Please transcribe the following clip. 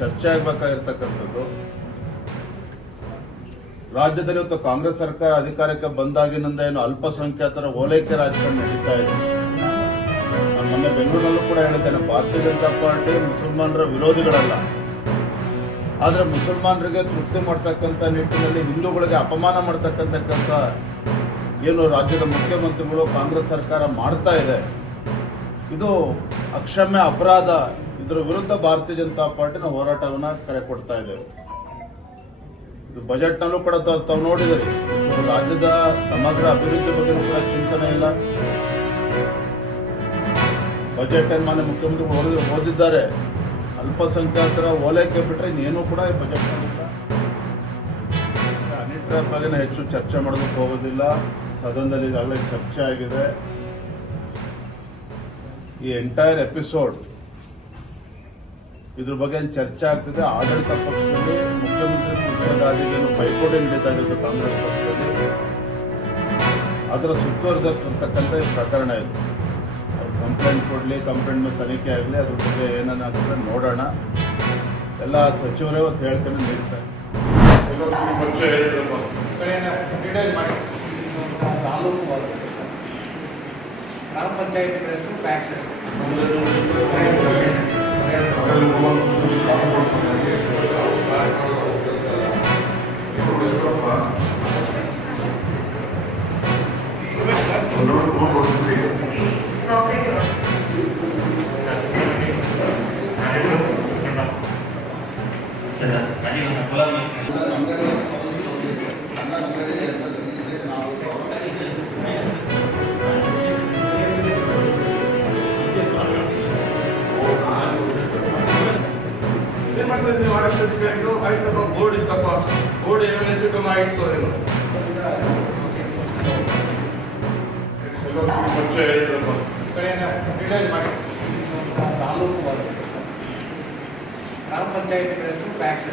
ಚರ್ಚೆ ಆಗಬೇಕಾಗಿರ್ತಕ್ಕಂಥದ್ದು ರಾಜ್ಯದಲ್ಲಿ ಇವತ್ತು ಕಾಂಗ್ರೆಸ್ ಸರ್ಕಾರ ಅಧಿಕಾರಕ್ಕೆ ಬಂದಾಗಿನಿಂದ ಏನು ಅಲ್ಪಸಂಖ್ಯಾತರ ಓಲೈಕೆ ರಾಜಕಾರಣ ನಡೀತಾ ಇದೆ. ನಾನು ಮೊನ್ನೆ ಬೆಂಗಳೂರಿನಲ್ಲೂ ಕೂಡ ಹೇಳಿದ್ದೇನೆ, ಭಾರತೀಯ ಜನತಾ ಪಾರ್ಟಿ ಮುಸಲ್ಮಾನರ ವಿರೋಧಿಗಳಲ್ಲ, ಆದರೆ ಮುಸಲ್ಮಾನರಿಗೆ ತೃಪ್ತಿ ಮಾಡ್ತಕ್ಕಂಥ ನಿಟ್ಟಿನಲ್ಲಿ ಹಿಂದೂಗಳಿಗೆ ಅಪಮಾನ ಮಾಡ್ತಕ್ಕಂಥ ಕೆಲಸ ಏನು ರಾಜ್ಯದ ಮುಖ್ಯಮಂತ್ರಿಗಳು ಕಾಂಗ್ರೆಸ್ ಸರ್ಕಾರ ಮಾಡ್ತಾ ಇದೆ, ಇದು ಅಕ್ಷಮ್ಯ ಅಪರಾಧ. ಇದರ ವಿರುದ್ಧ ಭಾರತೀಯ ಜನತಾ ಪಾರ್ಟಿನ ಹೋರಾಟವನ್ನು ಕರೆ ಕೊಡ್ತಾ ಇದ್ದೇವೆ. ಇದು ಬಜೆಟ್ನಲ್ಲೂ ಕೂಡ ತಾವು ನೋಡಿದರೆ ರಾಜ್ಯದ ಸಮಗ್ರ ಅಭಿವೃದ್ಧಿ ಬಗ್ಗೆ ಕೂಡ ಚಿಂತನೆ ಇಲ್ಲ. ಬಜೆಟ್ ಮಾನ್ಯ ಮುಖ್ಯಮಂತ್ರಿಗಳು ಓದಿದ್ದಾರೆ, ಅಲ್ಪಸಂಖ್ಯಾತರ ಓಲೈಕೆ ಬಿಟ್ಟರೆ ಇನ್ನೇನು ಕೂಡ ಈ ಬಜೆಟ್ನಲ್ಲಿಲ್ಲ. ಹನಿ ಟ್ರ್ಯಾಪ್ ಬಗ್ಗೆ ಹೆಚ್ಚು ಚರ್ಚೆ ಮಾಡೋದಕ್ಕೆ ಹೋಗೋದಿಲ್ಲ. ಸದನದಲ್ಲಿ ಈಗಾಗಲೇ ಚರ್ಚೆ ಆಗಿದೆ. ಈ ಎಂಟೈರ್ ಎಪಿಸೋಡ್ ಇದ್ರ ಬಗ್ಗೆ ಚರ್ಚೆ ಆಗ್ತಿದೆ. ಆಡಳಿತ ಪಕ್ಷದಲ್ಲಿ ಮುಖ್ಯಮಂತ್ರಿ ಕುರ್ಚಿಗಾದಿಗೇನು ಪೈಪೋಟಿ ನಡೀತಾ ಇದೆ ಕಾಂಗ್ರೆಸ್ ಪಕ್ಷದಲ್ಲಿ, ಅದರ ಸುತ್ತುವರೆದಿರ್ತಕ್ಕಂಥ ಈ ಪ್ರಕರಣ ಇದು. ಅವ್ರು ಕಂಪ್ಲೇಂಟ್ ಕೊಡಲಿ, ಕಂಪ್ಲೇಂಟ್ ಮೇಲೆ ತನಿಖೆ ಆಗಲಿ, ಅದ್ರ ಬಗ್ಗೆ ಏನೇನಾಗ್ತದೆ ನೋಡೋಣ. ಎಲ್ಲ ಸಚಿವರೇ ಇವತ್ತು ಹೇಳಿಕೆಯನ್ನು ನೀಡ್ತಾರೆ. ಗ್ರಾಮ ಪಂಚಾಯತಿ ಟ್ಯಾಕ್ಸ್ ಆಯ್ತಪ್ಪ, ಬೋರ್ಡ್ ಇತ್ತಪ್ಪ, ಬೋರ್ಡ್ ಏನೋ ಹೆಚ್ಚು ಕಮ್ಮಿ ಆಗಿತ್ತು. ಏನು ಗ್ರಾಮ ಪಂಚಾಯತಿ ಟ್ಯಾಕ್ಸ್